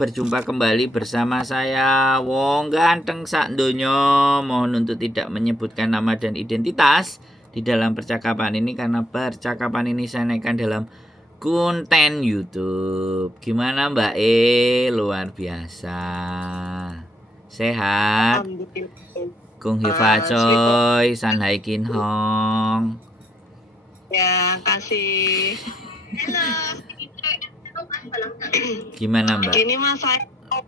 Berjumpa kembali bersama saya Wong Ganteng sak donya. Mohon untuk tidak menyebutkan nama dan identitas di dalam percakapan ini karena percakapan ini saya naikkan dalam konten YouTube. Gimana Mbak luar biasa. Sehat? Kung Hifa Choi, San Hai Kin Hong. Ya, kasih. Gimana Mbak? Gini Mas, saya mau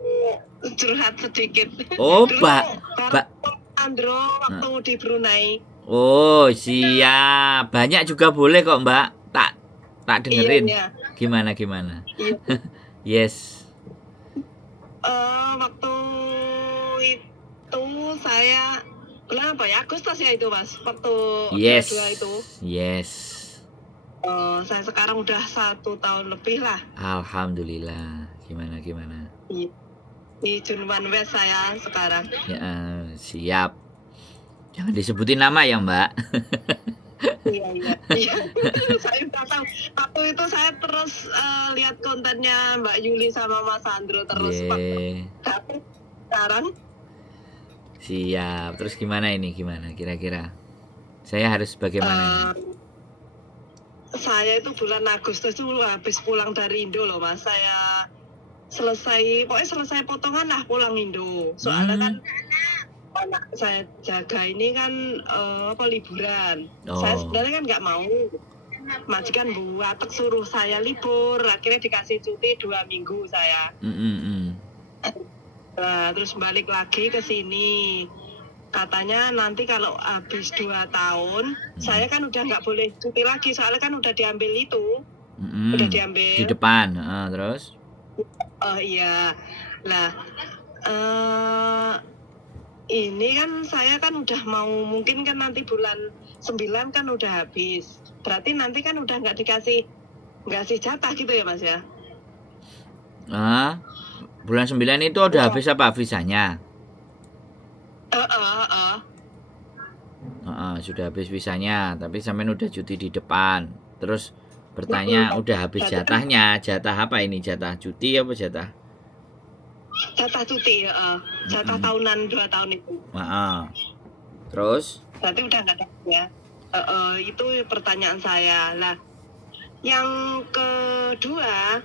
curhat sedikit. Oh, Dulu Mbak. Andro waktu di Brunei. Oh, siap. Banyak juga boleh kok, Mbak. Tak dengerin. Iya. Gimana? Iya. Yes. Waktu itu saya bulan apa ya? Agustus ya itu, Mas. Waktu Yes. dua itu. Yes. Saya sekarang udah 1 tahun lebih lah. Alhamdulillah. Gimana? Di Junwan West saya sekarang. Ya, siap. Jangan disebutin nama ya, Mbak. Iya. Saya udah tahu. Waktu itu saya terus lihat kontennya Mbak Yuli sama Mas Andro terus. Tapi sekarang siap. Terus gimana ini? Gimana kira-kira? Saya harus bagaimana ini? Saya itu bulan Agustus itu habis pulang dari Indo loh, Mas. Saya pokoknya selesai potongan lah pulang Indo. Soalnya kan anak saya jaga ini kan liburan. Saya sebenarnya kan nggak mau. Majikan buat suruh saya libur, akhirnya dikasih cuti 2 minggu saya. Nah, terus balik lagi ke sini. Katanya nanti kalau habis 2 tahun, saya kan udah nggak boleh cuti lagi, soalnya kan udah diambil itu. Udah diambil. Di depan, terus? Iya. Nah, ini kan saya kan udah mau, mungkin kan nanti bulan 9 kan udah habis. Berarti nanti kan udah nggak dikasih jatah gitu ya, Mas ya? Bulan 9 itu udah habis apa visanya? Sudah habis visanya, tapi sampean udah cuti di depan. Terus bertanya udah habis jatahnya. Jatah apa ini? Jatah cuti apa jatah? Jatah cuti, jatah tahunan 2 tahun itu. Terus? Berarti udah nggak ada ya. Itu pertanyaan saya. Nah, yang kedua,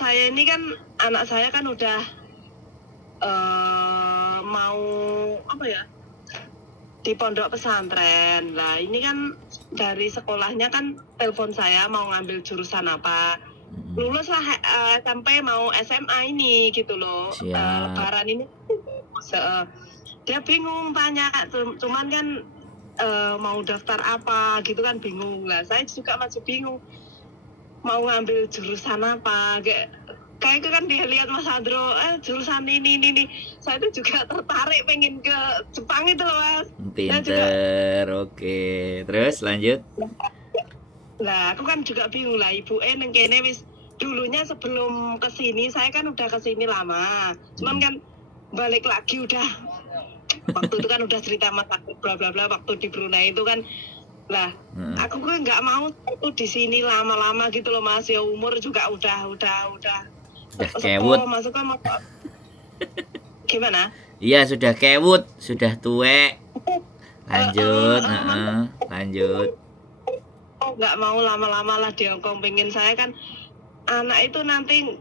saya ini kan anak saya kan udah mau apa ya, di pondok pesantren. Nah, ini kan dari sekolahnya kan telepon saya mau ngambil jurusan apa. Lulus lah sampai mau SMA ini gitu loh. Lebaran ini dia bingung tanya, cuman kan mau daftar apa gitu kan bingung lah. Saya juga masih bingung mau ngambil jurusan apa. Kayak itu kan dia lihat Mas Andro, jurusan ini. Saya tuh juga tertarik pengen ke Jepang itu loh, Mas. Pinter, oke. Terus lanjut. Nah, aku kan juga bingung lah, Ibu neng kene wis dulunya sebelum kesini, saya kan udah kesini lama. Cuman kan balik lagi udah, waktu itu kan udah cerita Mas aku bla bla bla waktu di Brunei itu kan. Lah, aku kan nggak mau itu di sini lama-lama gitu loh, Mas. Ya umur juga udah kewut. Gimana? Iya, sudah kewut, sudah tuwek. Lanjut, lanjut. Nggak mau lama-lama lah di Hongkong. Pengen saya kan anak itu nanti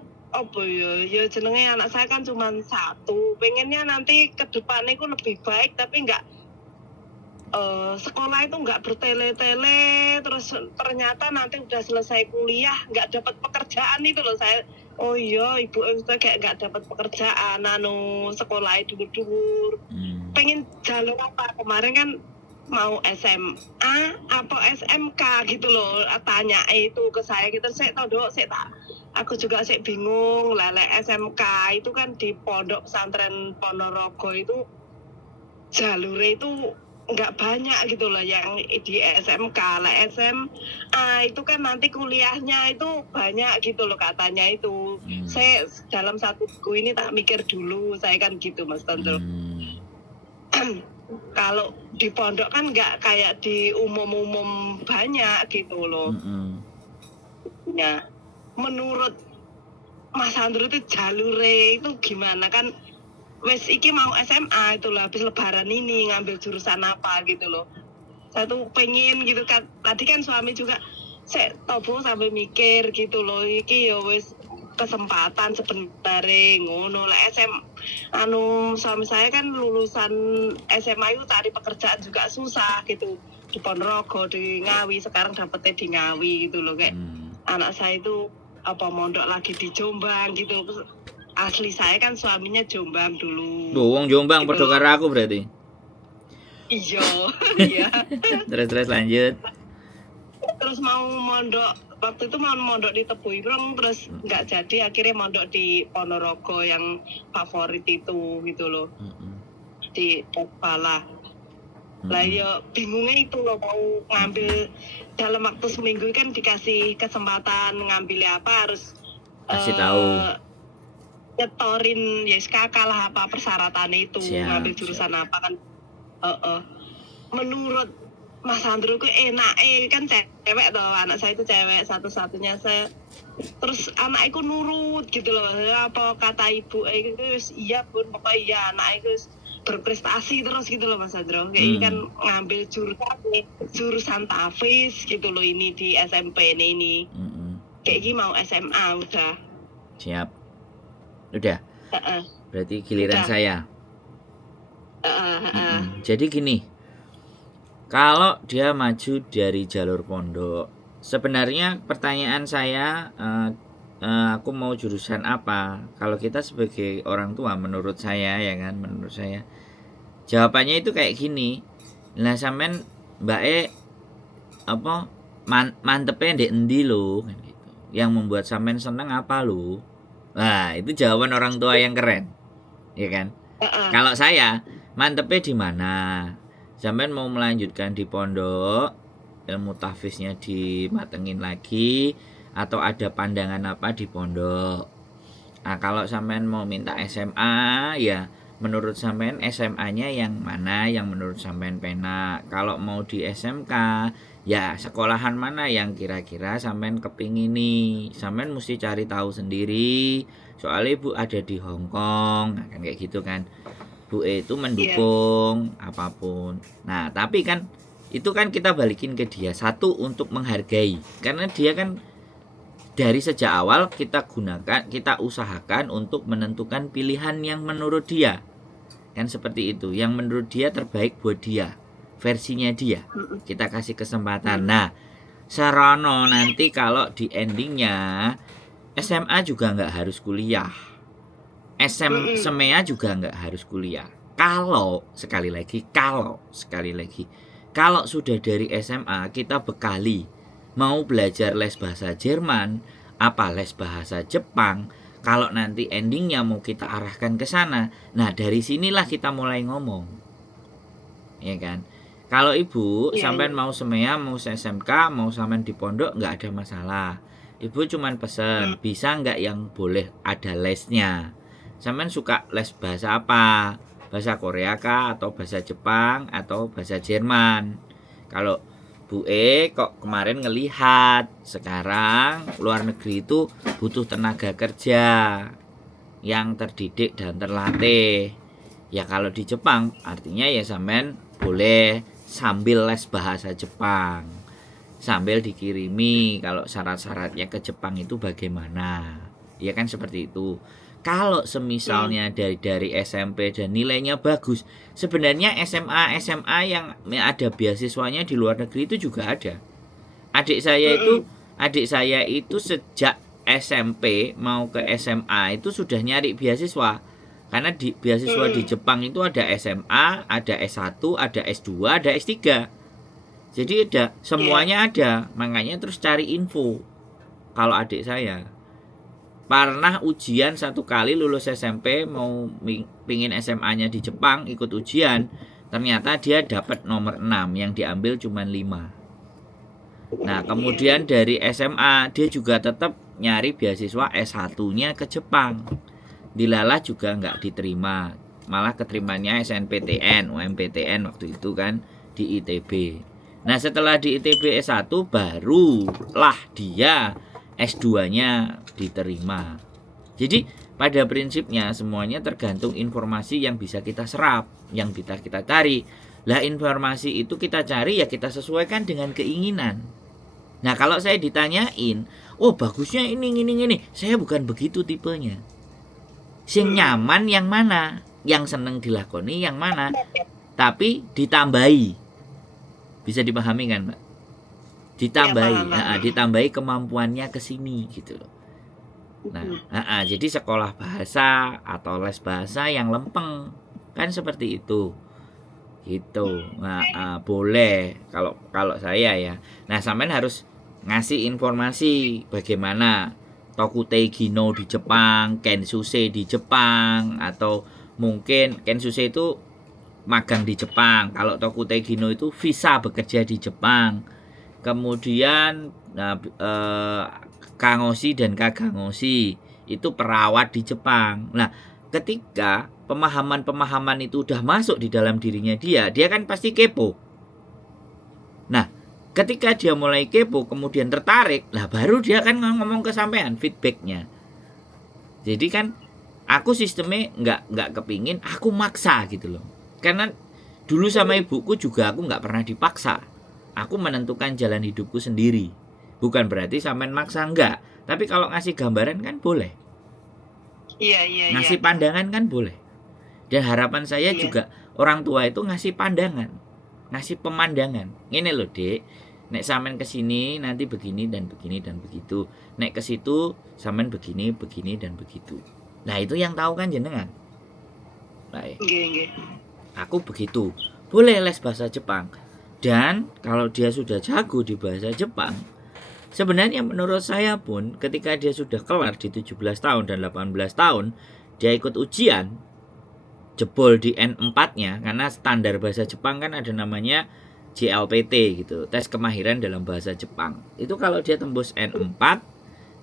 ya jenenge anak saya kan cuma 1. Pengennya nanti ke depannya itu lebih baik, tapi nggak sekolah itu nggak bertele-tele, terus ternyata nanti udah selesai kuliah nggak dapat pekerjaan itu loh. Saya ibu saya kayak nggak dapat pekerjaan, sekolahnya dur. Pengen jalur apa, kemarin kan mau SMA atau SMK gitu loh, tanya itu ke saya gitu. Saya tahu dok, aku juga bingung lah. SMK itu kan di pondok pesantren Ponorogo itu jalurnya itu nggak banyak gitu loh yang di SMK. Lah SMA itu kan nanti kuliahnya itu banyak gitu loh katanya itu. Saya dalam 1 buku ini tak mikir dulu, saya kan gitu Mas Tantro. Kalau di pondok kan nggak kayak di umum banyak gitu loh. Ya, menurut Mas Andrew itu jalure itu gimana kan, wes iki mau SMA itu loh, habis lebaran ini ngambil jurusan apa gitu loh. Saya tuh pengen gitu kan, tadi kan suami juga saya tobo sampai mikir gitu loh, iki ya wes kesempatan sebenarnya ngono lah. Suami saya kan lulusan SMA itu cari pekerjaan juga susah gitu, di Ponorogo, di Ngawi, sekarang dapetnya di Ngawi gitu loh. Kayak anak saya itu apa mondok lagi di Jombang gitu. Asli saya kan suaminya Jombang dulu. Wong Jombang Gitu padha loh. karo aku berarti. Iya, iya. Terus lanjut. Terus mau mondok, waktu itu mau mondok di Tebu Ireng, terus nggak jadi, akhirnya mondok di Ponorogo yang favorit itu gitu loh, di Pala. Lah ya bingungnya itu loh, mau ngambil dalam waktu seminggu kan dikasih kesempatan ngambilnya apa, harus Kasih tahu. nyetorin ya SKK lah apa persyaratannya itu, Siap, ngambil jurusan apa kan. Menurut Mas Andrew ku enak kan cewek toh, anak saya itu cewek satu-satunya saya. Terus anakku nurut gitu loh, apa kata ibu itu iya Bun, pokoknya iya anak itu berprestasi terus gitu loh Mas Andrew. Kayak ini kan ngambil jurusan Tafis gitu loh ini di SMP ini. Kayak gini mau SMA udah. Siap. Udah. Berarti giliran Udah. saya. Jadi gini, kalau dia maju dari jalur pondok, sebenarnya pertanyaan saya, aku mau jurusan apa? Kalau kita sebagai orang tua, menurut saya ya kan, menurut saya jawabannya itu kayak gini. Lah sampean mbake apa mantepnya ndek endi lho kan gitu. Yang membuat sampean seneng apa lho? Nah, itu jawaban orang tua yang keren. Ya kan? Kalau saya, mantepnya di mana? Sampean mau melanjutkan di pondok, ilmu tahfiznya dimatengin lagi, atau ada pandangan apa di pondok. Nah, kalau sampean mau minta SMA, ya menurut sampean SMA-nya yang mana yang menurut sampean penak. Kalau mau di SMK, ya sekolahan mana yang kira-kira sampean kepingini. Sampean mesti cari tahu sendiri. Soalnya ibu ada di Hong Kong, nah, kan kayak gitu kan. Bu itu mendukung apapun. Nah, tapi kan itu kan kita balikin ke dia, satu untuk menghargai, karena dia kan dari sejak awal kita gunakan, kita usahakan untuk menentukan pilihan yang menurut dia, kan seperti itu, yang menurut dia terbaik buat dia, versinya dia, kita kasih kesempatan. Nah, serono nanti kalau di endingnya SMA juga nggak harus kuliah, SMEA juga nggak harus kuliah. Kalau sekali lagi, kalau sudah dari SMA kita bekali mau belajar les bahasa Jerman, apa les bahasa Jepang, kalau nanti endingnya mau kita arahkan ke sana, nah dari sinilah kita mulai ngomong, ya kan? Kalau ibu sampean mau SMEA, mau SMK, mau sampean di pondok nggak ada masalah. Ibu cuman pesen, bisa nggak yang boleh ada lesnya? Sampean suka les bahasa apa? Bahasa Korea kah, atau bahasa Jepang, atau bahasa Jerman? Kalau Bu kok kemarin ngelihat sekarang luar negeri itu butuh tenaga kerja yang terdidik dan terlatih. Ya kalau di Jepang artinya ya sampean boleh sambil les bahasa Jepang, sambil dikirimi kalau syarat-syaratnya ke Jepang itu bagaimana. Ya kan seperti itu. Kalau semisalnya dari SMP dan nilainya bagus, sebenarnya SMA yang ada beasiswanya di luar negeri itu juga ada. Adik saya itu sejak SMP mau ke SMA itu sudah nyari beasiswa. Karena di beasiswa di Jepang itu ada SMA, ada S1, ada S2, ada S3. Jadi ada, semuanya ada. Makanya terus cari info. Kalau adik saya pernah ujian satu kali lulus SMP, mau pingin SMA-nya di Jepang, ikut ujian, ternyata dia dapat nomor 6, yang diambil cuma 5. Nah kemudian dari SMA dia juga tetap nyari beasiswa S1-nya ke Jepang, dilalah juga nggak diterima, malah keterimanya SNPTN, UMPTN waktu itu kan di ITB. Nah setelah di ITB S1 barulah dia S2-nya diterima. Jadi pada prinsipnya semuanya tergantung informasi yang bisa kita serap, yang bisa kita cari. Lah informasi itu kita cari ya kita sesuaikan dengan keinginan. Nah kalau saya ditanyain, oh bagusnya ini, saya bukan begitu tipenya. Sing nyaman yang mana, yang seneng dilakoni yang mana, tapi ditambahi. Bisa dipahami kan, Mbak? Ditambahi, Ya, paham. ditambahi kemampuannya ke sini gitu loh. Nah, jadi sekolah bahasa atau les bahasa yang lempeng kan seperti itu. Gitu. Nah, boleh kalau saya ya. Nah, sampean harus ngasih informasi bagaimana Tokutei Gino di Jepang, Kensuse di Jepang, atau mungkin Kensuse itu magang di Jepang. Kalau Tokutei Gino itu visa bekerja di Jepang. Kemudian Kangoshi dan Kagangoshi itu perawat di Jepang. Nah, ketika pemahaman-pemahaman itu udah masuk di dalam dirinya dia kan pasti kepo. Nah, ketika dia mulai kepo kemudian tertarik, lah baru dia kan ngomong ke sampean feedbacknya. Jadi kan aku sistemnya nggak kepingin aku maksa gitu loh. Karena dulu sama ibuku juga aku nggak pernah dipaksa. Aku menentukan jalan hidupku sendiri. Bukan berarti sampean maksa, enggak. Tapi kalau ngasih gambaran kan boleh. Iya. Ngasih pandangan kan boleh. Dan harapan saya juga orang tua itu ngasih pandangan, ngasih pemandangan. Ini loh dek, nek sampean kesini nanti begini dan begini dan begitu. Nek ke situ sampean begini dan begitu. Nah itu yang tahu kan jenengan. Baik. Nggih. Aku begitu. Boleh les bahasa Jepang. Dan kalau dia sudah jago di bahasa Jepang, sebenarnya menurut saya pun ketika dia sudah kelar di 17 tahun dan 18 tahun, dia ikut ujian, jebol di N4-nya, karena standar bahasa Jepang kan ada namanya JLPT gitu, tes kemahiran dalam bahasa Jepang. Itu kalau dia tembus N4,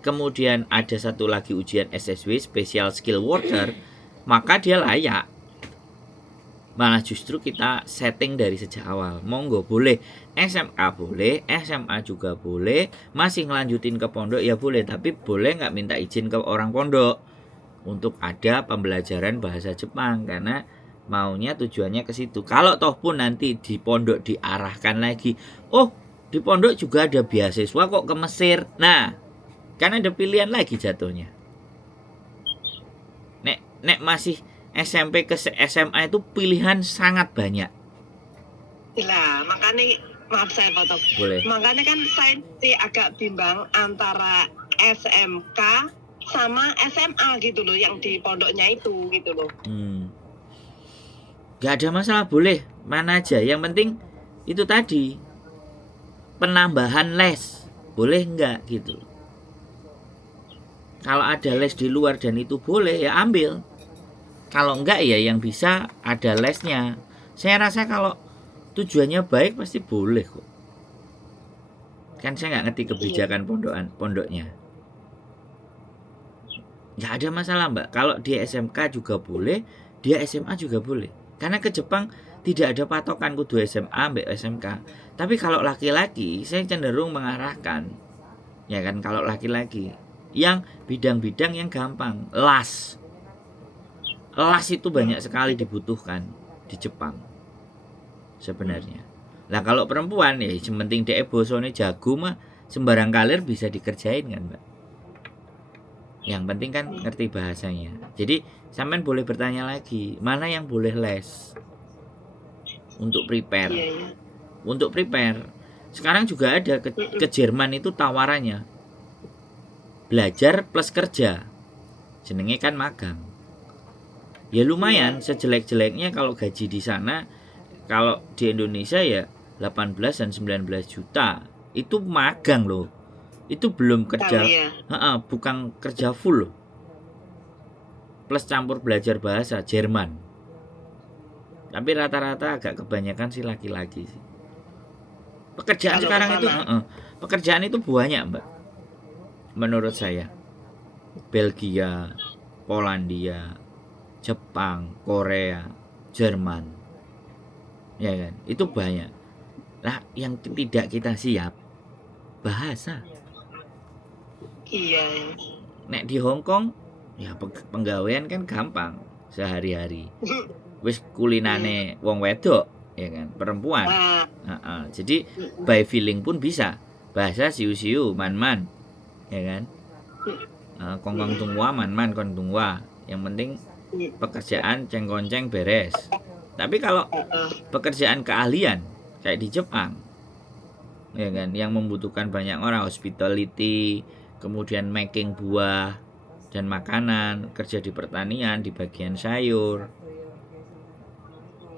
kemudian ada satu lagi ujian SSW, Special Skill Worker, maka dia layak. Malah justru kita setting dari sejak awal. Monggo boleh SMK boleh, SMA juga boleh, masih ngelanjutin ke pondok ya boleh, tapi boleh nggak minta izin ke orang pondok untuk ada pembelajaran bahasa Jepang, karena maunya tujuannya ke situ. Kalau toh pun nanti di pondok diarahkan lagi, oh di pondok juga ada beasiswa kok ke Mesir, nah kan ada pilihan lagi jatuhnya. Nek masih SMP ke SMA itu pilihan sangat banyak. Lah, makanya maaf saya potong. Boleh. Makanya kan saya agak bimbang antara SMK sama SMA gitu loh, yang di pondoknya itu gitu loh. Gak ada masalah, boleh mana aja. Yang penting itu tadi penambahan les, boleh nggak gitu. Kalau ada les di luar dan itu boleh ya ambil. Kalau enggak ya yang bisa ada lesnya. Saya rasa kalau tujuannya baik pasti boleh kok. Kan saya nggak ngerti kebijakan pondoknya. Nggak ada masalah mbak. Kalau dia SMK juga boleh, dia SMA juga boleh. Karena ke Jepang tidak ada patokan kudu SMA sampai SMK. Tapi kalau laki-laki saya cenderung mengarahkan, ya kan, kalau laki-laki yang bidang-bidang yang gampang, las itu banyak sekali dibutuhkan di Jepang sebenarnya. Nah kalau perempuan ya sementing dia bosone jago mah sembarang kalir bisa dikerjain kan mbak. Yang penting kan ngerti bahasanya. Jadi sampean boleh bertanya lagi, mana yang boleh les untuk prepare. Untuk prepare sekarang juga ada ke Jerman itu tawarannya belajar plus kerja, jenenge kan magang. Ya lumayan, sejelek-jeleknya kalau gaji di sana, kalau di Indonesia ya 18 dan 19 juta. Itu magang loh. Itu belum kerja, bukan kerja full loh. Plus campur belajar bahasa Jerman. Tapi rata-rata agak kebanyakan sih laki-laki sih. Pekerjaan kalau sekarang itu pekerjaan itu banyak mbak. Menurut saya Belgia, Polandia, Jepang, Korea, Jerman, ya kan, itu banyak. Nah, yang tidak kita siap bahasa. Iya. Nek di Hong Kong, Ya penggawean kan gampang sehari-hari. Wis kulinane wong wedok, ya kan, perempuan. Nah, Jadi by feeling pun bisa. Bahasa siu-siu, man-man, ya kan. Kongkong tungwa, man-man kong tungwa. Yang penting pekerjaan ceng-konceng beres. Tapi kalau pekerjaan keahlian kayak di Jepang, ya kan, yang membutuhkan banyak orang, hospitality, kemudian making buah dan makanan, kerja di pertanian, di bagian sayur,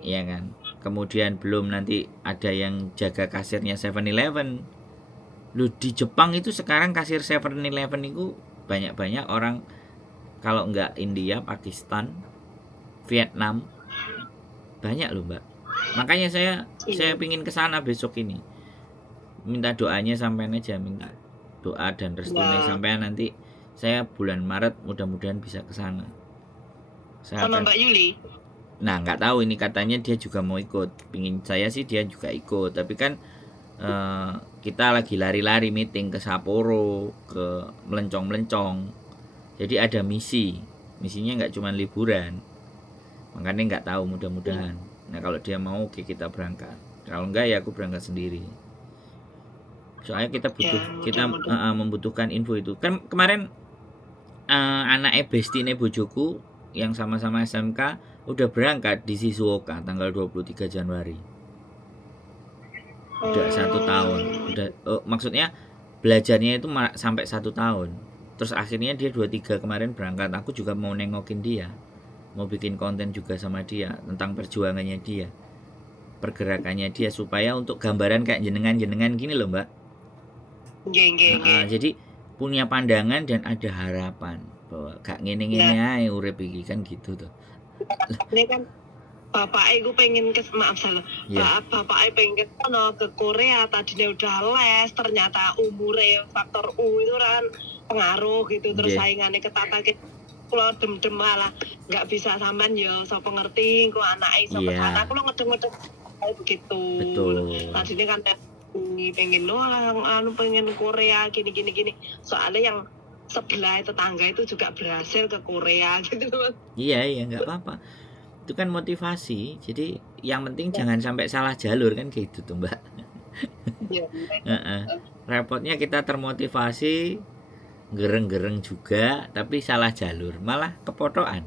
ya kan. Kemudian belum nanti ada yang jaga kasirnya 7-Eleven. Lu di Jepang itu sekarang kasir 7-Eleven itu banyak-banyak orang, kalau enggak India, Pakistan, Vietnam, banyak loh mbak. Makanya saya pingin kesana besok ini, minta doanya sampean aja, minta doa dan restunya sampean. Nanti saya bulan Maret mudah-mudahan bisa kesana. Sama Mbak Yuli. Nah nggak tahu, ini katanya dia juga mau ikut. Pingin saya sih dia juga ikut, tapi kan kita lagi lari-lari meeting ke Sapporo, ke Melencong. Jadi ada misinya nggak cuma liburan. Makanya nggak tahu, mudah-mudahan. Nah kalau dia mau, oke, kita berangkat. Kalau enggak ya aku berangkat sendiri. Soalnya kita membutuhkan info itu. Kan kemarin anak bestine bojoku yang sama-sama SMK udah berangkat di Shizuoka tanggal 23 Januari. Udah 1 tahun. Udah maksudnya belajarnya itu sampai 1 tahun. Terus akhirnya dia 23 kemarin berangkat. Aku juga mau nengokin dia, mau bikin konten juga sama dia tentang perjuangannya dia, pergerakannya dia, supaya untuk gambaran kayak jenengan gini loh mbak. Jadi punya pandangan dan ada harapan bahwa gak ngene-ngene ae urip iki kan gitu tuh. Ini kan bapak iku pengen bapak pengen ke sono, ke Korea, tadinya udah les, ternyata umure faktor U itu kan pengaruh gitu. Terus saingannya ketat kalau dem-dem malah nggak bisa sampean yo sapa ngerti kok anake iso kesana, aku lo ngedem-ngedem begitu. Betul. Tadinya kan pengen pengen Korea gini. Soalnya yang sebelah tetangga itu juga berhasil ke Korea gitu. Iya nggak apa-apa. Itu kan motivasi. Jadi yang penting jangan sampai salah jalur kan gitu tuh mbak. Repotnya kita termotivasi, gereng-gereng juga, tapi salah jalur, malah kepotokan.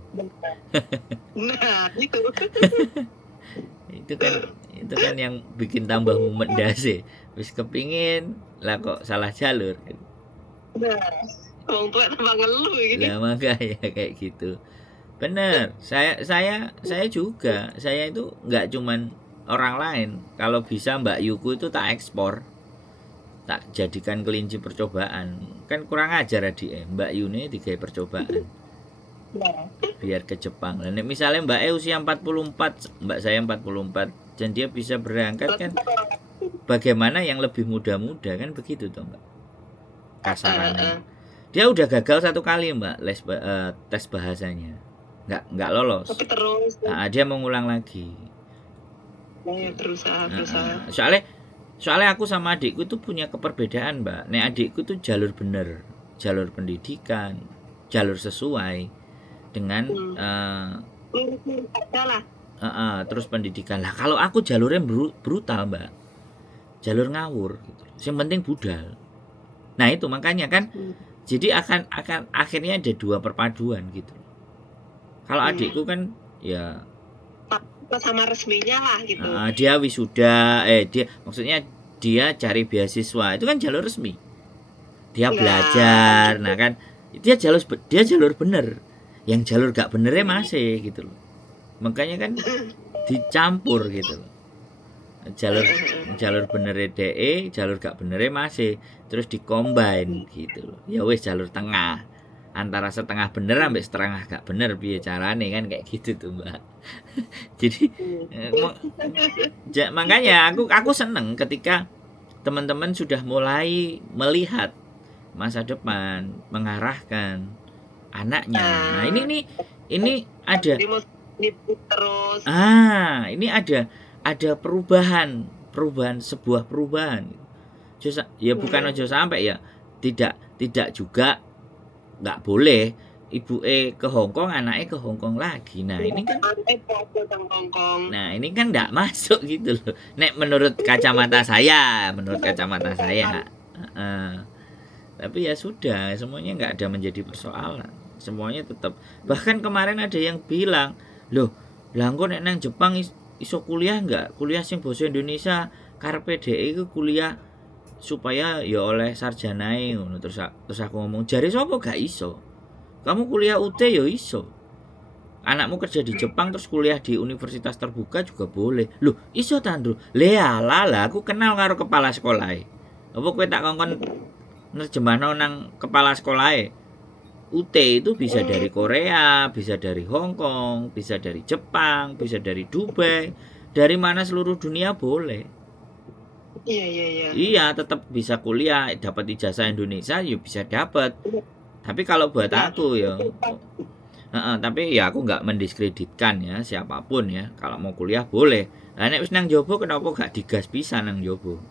Nah itu. itu kan yang bikin tambah mumet dase. Wis kepingin lah kok salah jalur. Nah, wong tua tambah ngeluh gitu. Lah makanya kayak gitu. Bener, saya juga, saya itu nggak cuman orang lain. Kalau bisa Mbak Yuku itu tak ekspor, tak jadikan kelinci percobaan. Kan kurang ajar Mbak Yuni digawe percobaan. Biar ke Jepang. Nah, misalnya Mbak usia 44, Mbak saya 44, dan dia bisa berangkat kan, bagaimana yang lebih muda-muda kan begitu toh Mbak. Kasarannya. Dia udah gagal 1 kali Mbak tes bahasanya. Nggak lolos. Tapi terus. Nah, dia mau ngulang lagi. Berusaha. Soalnya aku sama adikku tuh punya keperbedaan Mbak. Nek adikku tuh jalur bener, jalur pendidikan, jalur sesuai dengan terus pendidikan. Lah kalau aku jalurnya brutal Mbak, jalur ngawur gitu. Yang penting budal. Nah itu makanya kan, jadi akan akhirnya ada 2 perpaduan gitu. Kalau adikku kan ya sama resminya lah gitu. Dia wisuda, maksudnya dia cari beasiswa, itu kan jalur resmi. Dia belajar, nah kan dia jalur bener. Yang jalur gak benernya masih gitu loh. Makanya kan dicampur gitu loh. Jalur benernya DE, jalur gak benernya masih, terus dikombine gitu loh. Ya wes jalur tengah. Antara setengah bener sampai setengah gak bener piye carane kan kayak gitu tuh Mbak. Jadi makanya aku seneng ketika teman-teman sudah mulai melihat masa depan, mengarahkan anaknya. Nah, ini ada terus. Ini ada perubahan, sebuah perubahan. Ya bukan aja sampai ya tidak juga nggak boleh ibuke ke Hongkong, anaknya ke Hongkong lagi. Nah, ini kan foto teng Hongkong. nggak masuk gitu loh. Nek menurut kacamata saya, Heeh. Tapi ya sudah, semuanya nggak ada menjadi persoalan. Semuanya tetap. Bahkan kemarin ada yang bilang, loh, lah engko nek nang Jepang iso kuliah nggak? Kuliah sing basa Indonesia karepe dhek iku kuliah supaya ya oleh sarjanae ngono. Terus aku ngomong, jare sapa gak iso? Kamu kuliah UT ya iso. Anakmu kerja di Jepang terus kuliah di universitas terbuka juga boleh. Loh, iso ta, Ndro? Lah, aku kenal karo kepala sekolah. Apa kowe tak kongkon nerjemahno nang kepala sekolah? UT itu bisa dari Korea, bisa dari Hong Kong, bisa dari Jepang, bisa dari Dubai, dari mana seluruh dunia boleh. Iya. Iya, tetap bisa kuliah, dapat ijazah Indonesia ya bisa dapat. Tapi kalau buat aku ya, tapi ya aku nggak mendiskreditkan ya siapapun ya. Kalau mau kuliah boleh. Lah nek wis nang jobo kenapa gak digas bisa nang jobo?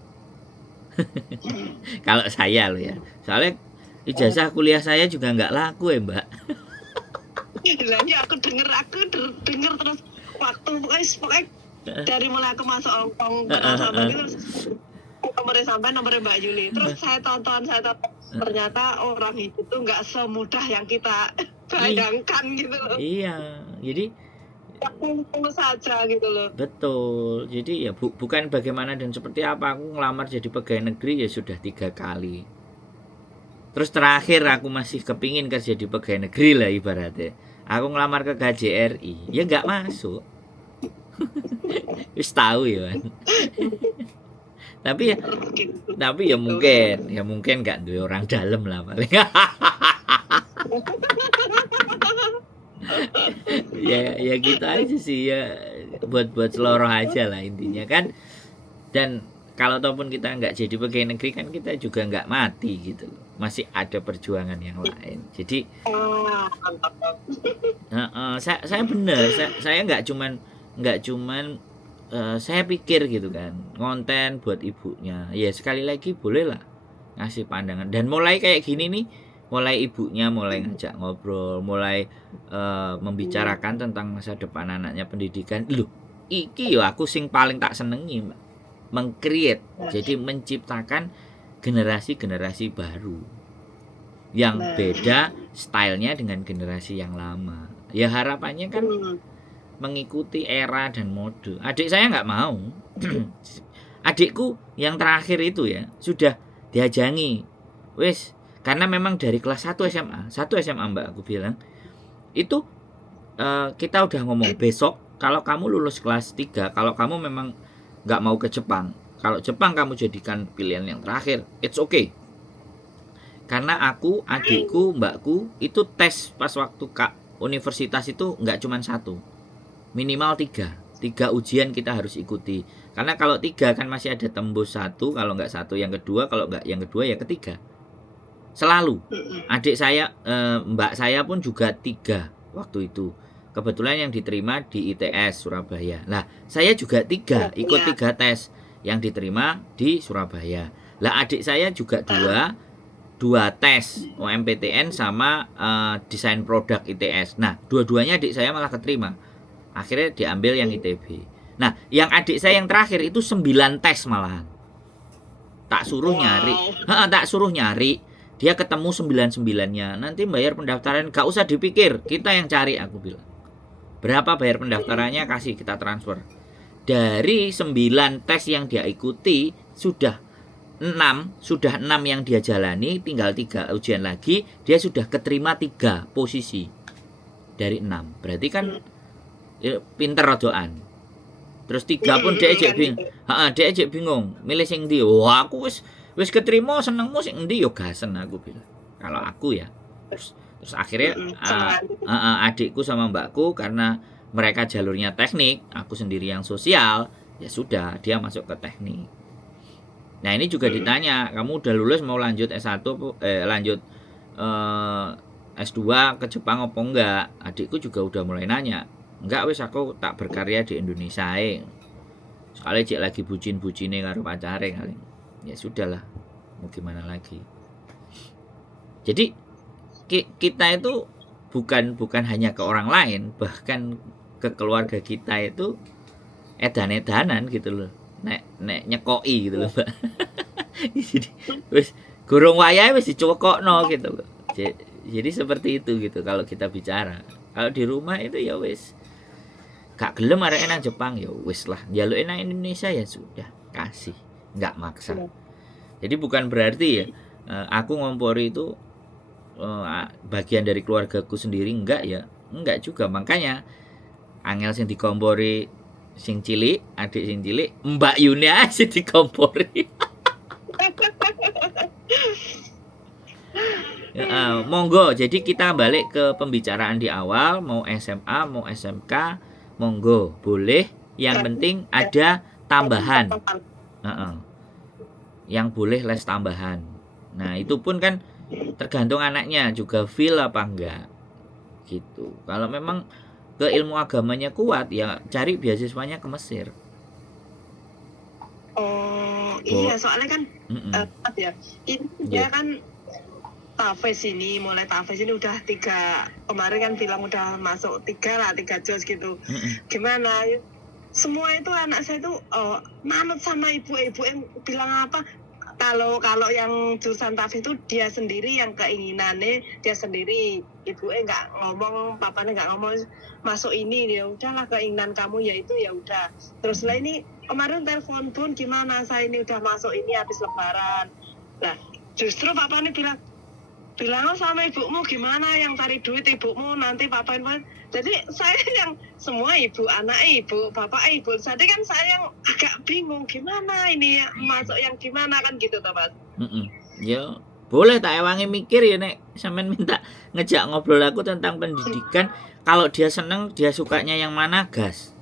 Kalau saya loh ya. Soalnya ijazah kuliah saya juga nggak laku ya, Mbak. Lah ini aku denger terus waktu pokoknya dari mulai aku masuk Hongkong sampai gitu nomornya Mbak Yuli. Terus saya tonton ternyata orang itu tuh nggak semudah yang kita bayangkan gitu loh. Iya, jadi Tunggu saja gitu loh. betul. Jadi ya bukan bagaimana dan seperti apa aku ngelamar jadi pegawai negeri ya sudah 3 kali. Terus terakhir aku masih kepingin kerja di pegawai negeri lah ibaratnya. Aku ngelamar ke KJRI, ya nggak masuk. Wis tahu ya kan. tapi ya mungkin nggak duwe orang dalam lah paling. ya gitu aja sih ya, buat seloroh aja lah intinya kan. Dan kalau ataupun kita nggak jadi pegawai negeri kan kita juga nggak mati gitu loh, masih ada perjuangan yang lain. Jadi saya bener, saya nggak cuman saya pikir gitu kan, konten buat ibunya ya sekali lagi boleh lah ngasih pandangan. Dan mulai kayak gini nih, mulai ibunya mulai ngajak ngobrol, mulai membicarakan tentang masa depan anaknya, pendidikan. Loh, iki yo aku sing paling tak senengi, Mbak. Meng-create, jadi menciptakan generasi-generasi baru yang beda stylenya dengan generasi yang lama. Ya harapannya kan mengikuti era dan mode. Adik saya nggak mau. Adikku yang terakhir itu ya sudah diajangi, wes, karena memang dari kelas 1 SMA Mbak, aku bilang itu kita udah ngomong besok kalau kamu lulus kelas 3, kalau kamu memang nggak mau ke Jepang, kalau Jepang kamu jadikan pilihan yang terakhir, it's okay. Karena aku, adikku, mbakku itu tes pas waktu universitas itu nggak cuma 1, minimal 3 ujian kita harus ikuti. Karena kalau 3 kan masih ada tembus 1, kalau nggak 1 yang kedua, kalau nggak yang kedua ya ketiga. Selalu. Adik saya, mbak saya pun juga 3 waktu itu. Kebetulan yang diterima di ITS Surabaya. Nah, saya juga 3, ikut 3 tes yang diterima di Surabaya. Lah adik saya juga 2 tes OMPTN sama desain produk ITS. Nah, dua-duanya adik saya malah keterima. Akhirnya diambil yang ITB. Nah, yang adik saya yang terakhir itu 9 tes malahan. Tak suruh nyari. Dia ketemu 99-nya. Nanti bayar pendaftaran, gak usah dipikir, kita yang cari, aku bilang. Berapa bayar pendaftarannya, kasih, kita transfer. Dari 9 tes yang dia ikuti, sudah 6 yang dia jalani, tinggal 3 ujian lagi, dia sudah keterima 3 posisi dari 6. Berarti kan pinter rodoan. Terus 3 pun dia ejek bingung, milih sing ndi. Wah, aku wis keterima, senengmu sing ndi yo gasen, aku bilang. Kalau aku ya. Terus akhirnya adikku sama mbakku karena mereka jalurnya teknik, aku sendiri yang sosial, ya sudah dia masuk ke teknik. Nah, ini juga ditanya, kamu udah lulus mau lanjut S1 lanjut S2 ke Jepang apa enggak? Adikku juga udah mulai nanya. Enggak, wis aku tak berkarya di Indonesia ae. Soalnya cek lagi bucin-bucine karo pacare kali. Ya sudahlah, mau gimana lagi. Jadi kita itu bukan hanya ke orang lain, bahkan ke keluarga kita itu edan-edanan gitu loh. Nek nyekoi gitu loh, Mbak. Jadi wis gorong wayahe wis dicuwekokno gitu loh. Jadi seperti itu gitu kalau kita bicara. Kalau di rumah itu ya wis gak gelem arek nang Jepang ya wis lah. Njaluk nang Indonesia ya sudah, kasih, nggak maksa. Jadi bukan berarti ya aku ngompori itu bagian dari keluargaku sendiri, enggak ya. Enggak juga. Makanya angel sing dikompori sing cilik, adik sing cilik, Mbak Yuni aja dikompori. Ya, monggo. Jadi kita balik ke pembicaraan di awal, mau SMA, mau SMK, monggo, boleh. Yang penting ada tambahan. Yang boleh les tambahan. Nah, itu pun kan tergantung anaknya juga feel apa enggak. Gitu. Kalau memang ke ilmu agamanya kuat, ya cari beasiswanya ke Mesir. Oh, iya, soalnya kan ya. Ini dia kan Tafes ini, mulai Tafes ini udah 3, kemarin kan bilang udah masuk 3 jos gitu. Gimana? Semua itu anak saya tuh manut sama ibu-ibu yang bilang apa? Kalau yang jurusan Tafes itu dia sendiri yang keinginannya dia sendiri, ibunya nggak ngomong, papanya nggak ngomong masuk ini, ya udahlah keinginan kamu ya itu ya udah. Terus lah ini kemarin telepon pun gimana, saya ini udah masuk ini habis lebaran. Nah justru papanya bilang sama ibumu gimana yang cari duit ibumu nanti papain. Jadi saya yang semua ibu anak ibu bapak ibu, jadi kan saya yang agak bingung gimana ini ya, masuk yang gimana kan gitu toh Mas. Ya boleh tak ewangi mikir ya nek sampean minta ngejak ngobrol aku tentang pendidikan. Kalau dia seneng, dia sukanya yang mana, gas.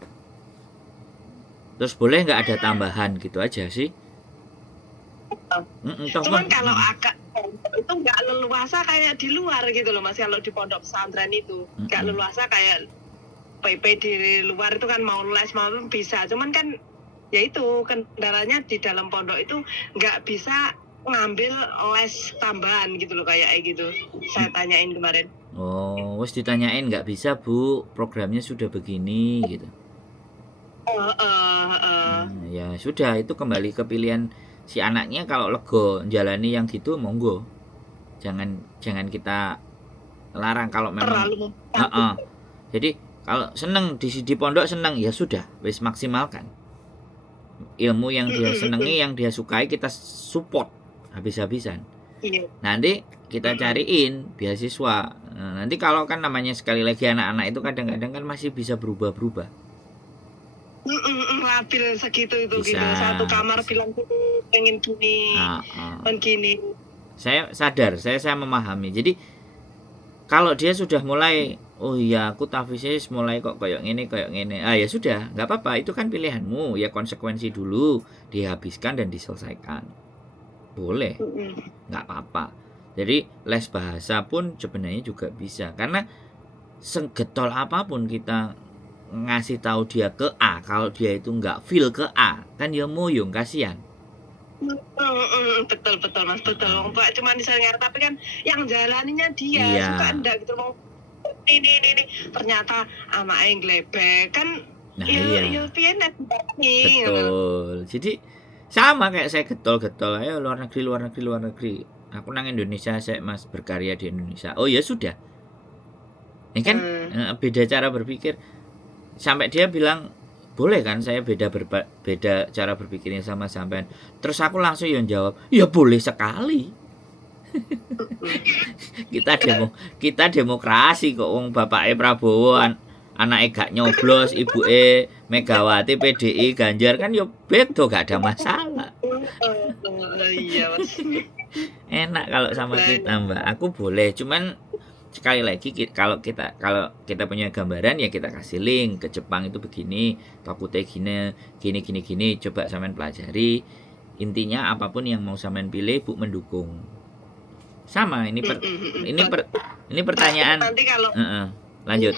Terus boleh nggak ada tambahan gitu aja sih. Cuman kalau agak itu nggak leluasa kayak di luar gitu loh Mas, kalau di pondok pesantren itu nggak leluasa kayak PP di luar itu kan mau les mau bisa, cuman kan ya itu kendalanya di dalam pondok itu nggak bisa ngambil les tambahan gitu loh kayak gitu. Saya tanyain kemarin. Oh, wis ditanyain nggak bisa Bu, programnya sudah begini gitu. Ya sudah, itu kembali ke pilihan si anaknya. Kalau lego jalani yang gitu monggo, jangan kita larang kalau memang jadi kalau seneng di pondok seneng ya sudah wis maksimalkan ilmu yang dia senengi, yang dia sukai, kita support habis-habisan. Nanti kita cariin beasiswa. Nanti kalau kan namanya sekali lagi anak-anak itu kadang-kadang kan masih bisa berubah-berubah. Labil segitu itu Bisa, gitu, satu kamar bilang pengen gini, pengen gini. Saya sadar, saya memahami. Jadi kalau dia sudah mulai, oh iya aku tafisis mulai kok kayak gini, ya sudah, nggak apa-apa, itu kan pilihanmu, ya konsekuensi dulu dihabiskan dan diselesaikan, boleh, nggak apa-apa. Jadi les bahasa pun sebenarnya juga bisa, karena segetol apapun kita ngasih tahu dia ke A, kalau dia itu nggak feel ke A, kan ya moyong, kasihan. Betul Mas, betul. Mbak cuma disengar, tapi kan yang jalaninya dia suka enggak gitu mau ini ternyata anaknya yang glebek kan. Nah iya. Betul. Jadi sama kayak saya getol-getol, ayo luar negeri. Aku nang Indonesia saya Mas, berkarya di Indonesia. Oh ya sudah. Ini kan beda cara berpikir. Sampai dia bilang boleh kan saya beda cara berpikirnya sama sampean. Terus aku langsung yang jawab, ya boleh sekali. kita demokrasi kok, wong bapake Prabowo anake gak nyoblos, ibuke Megawati, PDI, Ganjar kan yo beda, gak ada masalah. Iya Mas. Enak kalau sama kita Mbak, aku boleh, cuman sekali lagi kalau kita punya gambaran ya kita kasih link ke Jepang itu begini, takutnya gini, coba sampean pelajari. Intinya apapun yang mau sampean pilih Bu mendukung. Sama ini pertanyaan. Nanti kalau lanjut.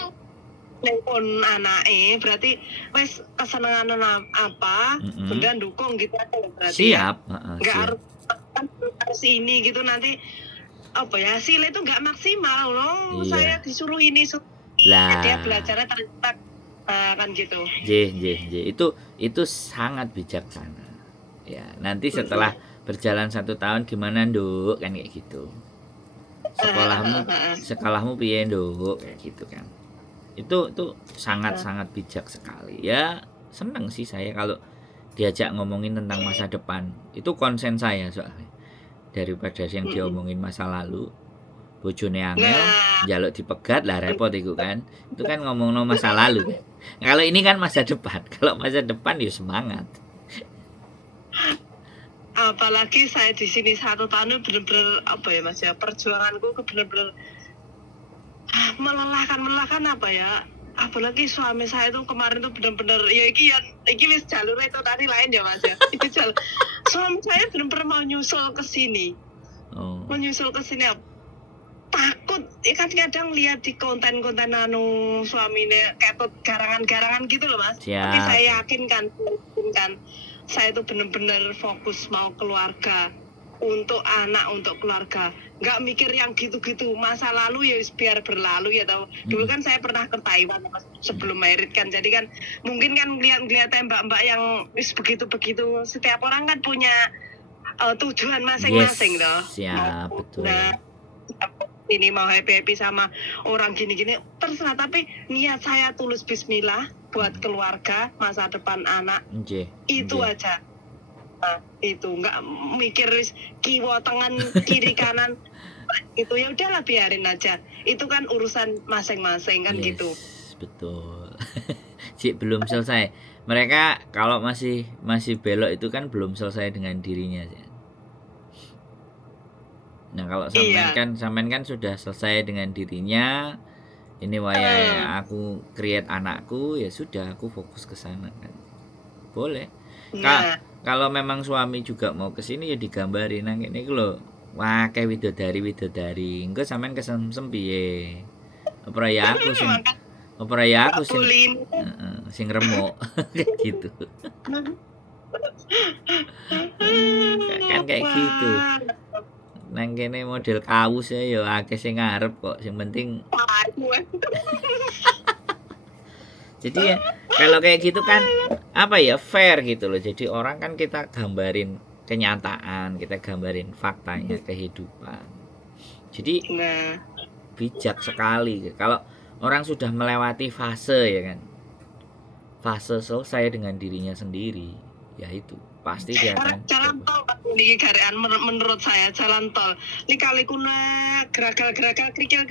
Nelpon anake berarti wes kesenangan apa, bunda dukung gitu aja berarti. Siap, Enggak harus ini gitu nanti apa ya, hasilnya itu nggak maksimal loh. Iya. Saya disuruh ini Lah, dia belajarnya ternyata kan gitu. itu sangat bijaksana. Ya, nanti setelah berjalan 1 tahun gimana, Nduk? Kan kayak gitu. Sekolahmu piye, Nduk? Kayak gitu kan. Itu sangat bijak sekali. Ya, seneng sih saya kalau diajak ngomongin tentang masa depan. Itu konsen saya soalnya. Daripada yang diomongin masa lalu, bojone angel, njaluk dipegat lah repot itu kan. Itu kan ngomong masa lalu kan. Kalau ini kan masa depan. Kalau masa depan ya semangat. Apalagi saya di sini 1 tahun bener-bener apa ya Mas ya, perjuanganku bener-bener melelahkan apa ya. Apalagi suami saya itu kemarin tuh bener-bener ya iki wis jalur itu tadi lain ya Mas ya. Itu jalur. Suami saya bener-bener mau nyusul ke sini. Menyusul ke sini takut ya kan, kadang lihat di konten-konten suaminya ketut garangan-garangan gitu loh Mas. Tapi saya yakin kan saya itu benar-benar fokus mau keluarga, untuk anak, untuk keluarga, nggak mikir yang gitu-gitu. Masa lalu ya biar berlalu ya tahu. Dulu kan saya pernah ke Taiwan Mas, sebelum married kan, jadi kan mungkin kan lihat mbak-mbak yang begitu-begitu, setiap orang kan punya tujuan masing-masing toh. Siap, betul. Nah, ini mau happy sama orang gini-gini terserah, tapi niat saya tulus bismillah buat keluarga, masa depan anak. Itu aja. Nah, itu nggak mikir kiwa tangan kiri kanan itu, ya udahlah biarin aja, itu kan urusan masing-masing kan. Gitu betul. Cik belum selesai, mereka kalau masih belok itu kan belum selesai dengan dirinya. Nah kalau sampean kan sudah selesai dengan dirinya, ini waya aku create anakku, ya sudah aku fokus ke sana kan, boleh. Kalau memang suami juga mau ke sini ya digambarin nang kene iku lho, wah kayak widodari engko sampean kesemsem piye, opera ya aku sing remuk gitu. Kan kayak gitu. Nang kene model kaos ya akeh sing ngarep kok, sing penting. Jadi ya kalau kayak gitu kan apa ya, fair gitu loh. Jadi orang kan kita gambarin kenyataan, kita gambarin faktanya kehidupan. Jadi bijak sekali kalau orang sudah melewati fase ya kan, fase selesai dengan dirinya sendiri, ya itu pasti dia akan jalan tol ini garean menurut saya, jalan tol ini kali kuna geragal kerikil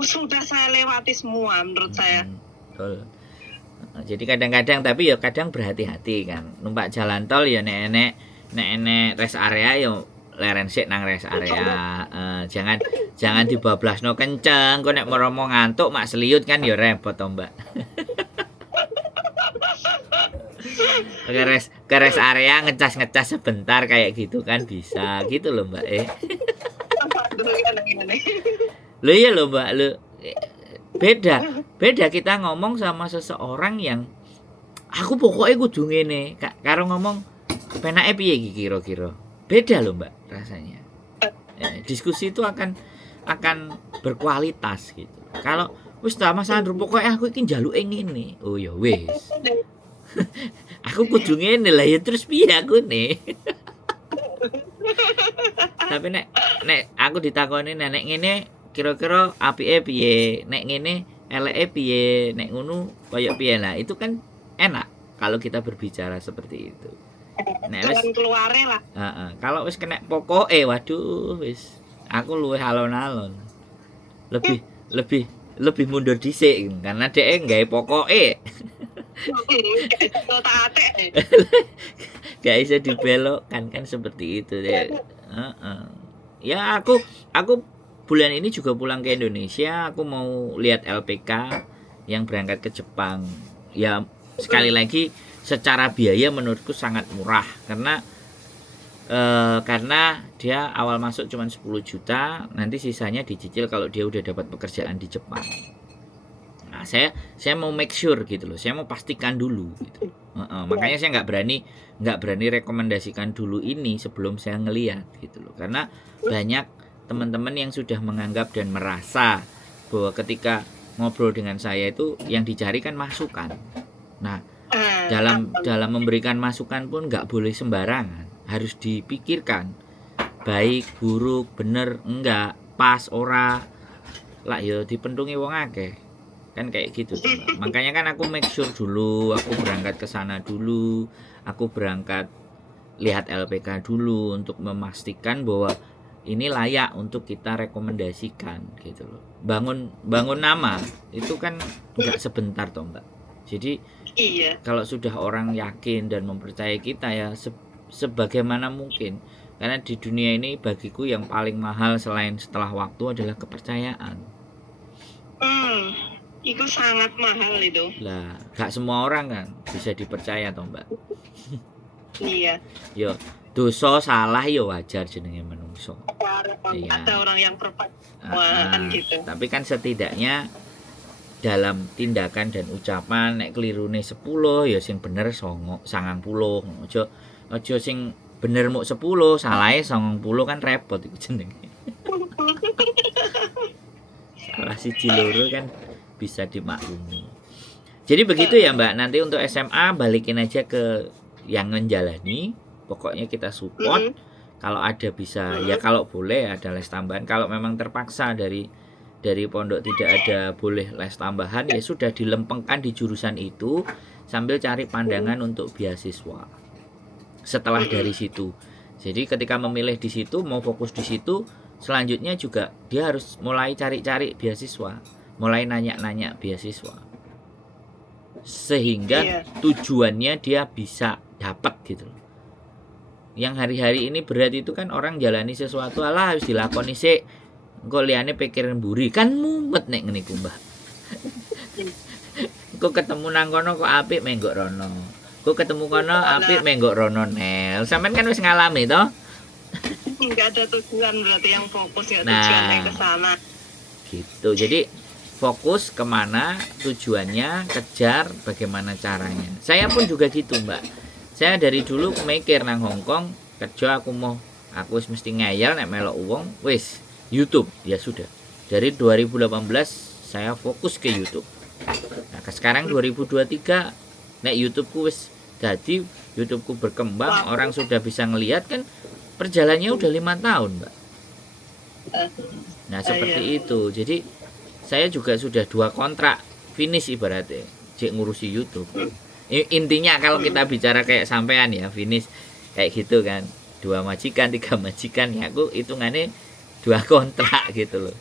sudah saya lewati semua menurut saya. Betul. Jadi kadang-kadang, tapi ya kadang berhati-hati kan, numpak jalan tol ya nek rest area ya leren sik nang rest area. Jangan dibablasno kenceng, kok nek meromo ngantuk mak seliut kan ya repot to Mbak. ke rest area ngecas sebentar kayak gitu kan bisa gitu loh Mbak. Loh iya loh Mbak, lo beda kita ngomong sama seseorang yang aku pokoknya kudu ngene karo ngomong penake piye iki kira-kira, beda loh Mbak rasanya. Diskusi itu akan berkualitas gitu. Kalau wis ta Mas Andrew pokoknya aku iki njaluke ngene, oh ya wis. Aku kudu ngene lah ya, terus piye aku nih. Tapi nek aku ditakoni nek ngene kira-kira apike piye, nek ngene eleke piye, nek ngono kaya piye, lah itu kan enak kalau kita berbicara seperti itu. Nek wis keluare lah. Kalau wis kena pokoke waduh wis aku luwih alon-alon. Lebih mundur dhisik karena dhek nggawe pokoke. Gak bisa dibelokkan kan seperti itu deh. Ya aku bulan ini juga pulang ke Indonesia, aku mau lihat LPK yang berangkat ke Jepang. Ya sekali lagi secara biaya menurutku sangat murah karena dia awal masuk cuma 10 juta, nanti sisanya dicicil kalau dia udah dapat pekerjaan di Jepang. Nah, saya mau make sure gitu loh, saya mau pastikan dulu gitu. Makanya saya nggak berani rekomendasikan dulu ini sebelum saya ngelihat gitu loh, karena teman-teman yang sudah menganggap dan merasa bahwa ketika ngobrol dengan saya itu yang dicari kan masukan. Nah, dalam memberikan masukan pun nggak boleh sembarangan, harus dipikirkan baik, buruk, bener, enggak, pas, ora, lah ya dipentungi wong akeh kan kayak gitu tuh, Mbak. Makanya kan aku make sure dulu, aku berangkat ke sana dulu, aku berangkat lihat LPK dulu untuk memastikan bahwa ini layak untuk kita rekomendasikan gitu loh. Bangun nama itu kan nggak sebentar toh Mbak. Jadi Iya. kalau sudah orang yakin dan mempercayai kita ya sebagaimana mungkin, karena di dunia ini bagiku yang paling mahal selain setelah waktu adalah kepercayaan. Itu sangat mahal itu. Lah gak semua orang kan bisa dipercaya toh Mbak. Iya. Yo dosa salah yo wajar jenenge menungso. Iya. Ada orang yang berpatuan gitu. Tapi kan setidaknya dalam tindakan dan ucapan nek kelirune 10 ya sing bener 90. Aja sing bener muk 10 salahe 90 kan repot iku jenenge. Salah siji loro kan bisa dimaklumi. Jadi begitu ya Mbak, nanti untuk SMA balikin aja ke yang menjalani, pokoknya kita support. Kalau ada bisa ya, kalau boleh ada les tambahan, kalau memang terpaksa dari pondok tidak ada boleh les tambahan ya sudah dilempengkan di jurusan itu sambil cari pandangan untuk beasiswa setelah dari situ. Jadi ketika memilih di situ, mau fokus di situ, selanjutnya juga dia harus mulai cari-cari beasiswa, mulai nanya-nanya beasiswa, sehingga tujuannya dia bisa dapat gitu. Yang hari-hari ini berat itu kan orang jalani sesuatu alah harus dilakoni sih, engko liyane pikiran buri kan mumet nek ngene ku Mbah. Kok ketemu nang kono kok apik menggok rono, kok ketemu kono apik menggok rono nel. Sampean kan wis ngalami toh. Enggak ada tujuan berarti yang fokus ya, tujuannya ke sana. Gitu. Jadi fokus kemana tujuannya, kejar bagaimana caranya. Saya pun juga gitu Mbak. Saya dari dulu mikir nang Hongkong kerja aku wis mesti ngeyel nek melok uang wis YouTube ya sudah. Dari 2018 saya fokus ke YouTube. Nah, sekarang 2023 nek YouTubeku wis jadi, YouTubeku berkembang, orang sudah bisa ngelihat kan perjalanannya udah 5 tahun Mbak. Nah seperti itu. Jadi saya juga sudah 2 kontrak finish ibaratnya cek ngurusi YouTube. Intinya kalau kita bicara kayak sampean ya finish kayak gitu kan, 2 majikan 3 majikan ya aku hitungannya 2 kontrak gitu loh.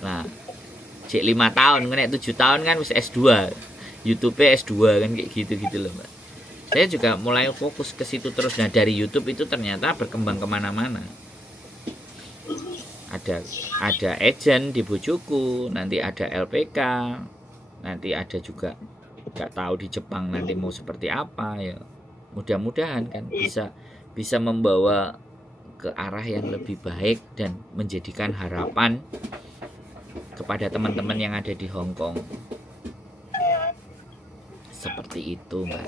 Nah cek 5 tahun nek 7 tahun kan wis S2, YouTube S2 kan kayak gitu loh Mbak. Saya juga mulai fokus ke situ terus. Nah dari YouTube itu ternyata berkembang kemana-mana. Ada agent di bojoku, nanti ada LPK, nanti ada juga nggak tahu di Jepang nanti mau seperti apa ya. Mudah-mudahan kan bisa membawa ke arah yang lebih baik dan menjadikan harapan kepada teman-teman yang ada di Hong Kong. Seperti itu Mbak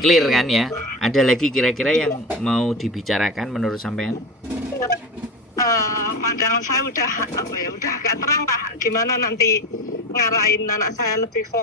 Clear kan ya? Ada lagi kira-kira yang mau dibicarakan menurut sampean? Pandangan saya udah agak terang lah, gimana nanti ngarahin anak saya lebih fokus